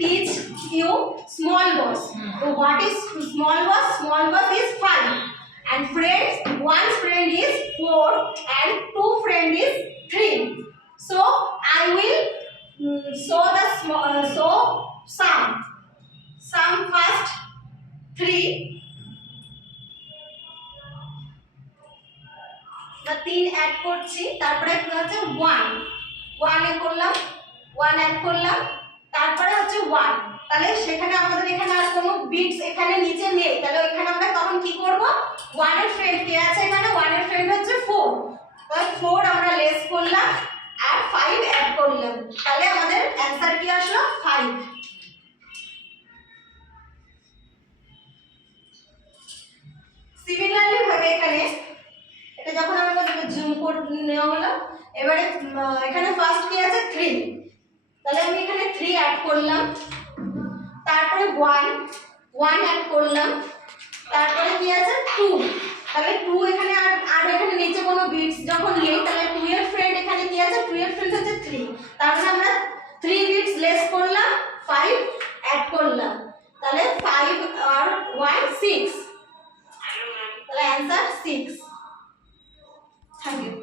teach you small boss. So what is small boss? Small boss is 5. And friends, one friend is 4 and 2 friend is 3. So I will show the sum first 3 বা 3 add করছি, তারপরে কি হচ্ছে 1 এ করলাম 1 add করলাম, তারপরে হচ্ছে 1। তাহলে সেখানে আমাদের এখানে আর কোনো বিটস এখানে নিচে নেই, তাহলে এখানে আমরা তখন কি করব 1 এর ফ্রেন্ড কে আছে এখানে 1 এর ফ্রেন্ড হচ্ছে 4, তাহলে 4 আমরা লেস করলাম আর 5 অ্যাড করলাম, তাহলে আমাদের অ্যানসার কি আসলো 5। সিমিলারলি ভাবে এখানে এটা যখন আমরা জুম করে নেওয়া হলো, এবারে এখানে ফার্স্ট কি আছে 3, তাহলে আমি এখানে 3 অ্যাড করলাম, তারপরে 1 অ্যাড করলাম, তারপরে কি আছে 2, তাহলে 2 এখানে আর এখানে নিচে কোনো বিটস যখন নেই, তাহলে 2 এর ফ্রেন্ড এখানে কি আছে 2 এর ফ্রেন্ড হচ্ছে 3, তারপরে আমরা 3 বিটস লেস করলাম 5 অ্যাড করলাম, তাহলে 5 আর 1 6, তাহলে অ্যানসার 6। Thank you.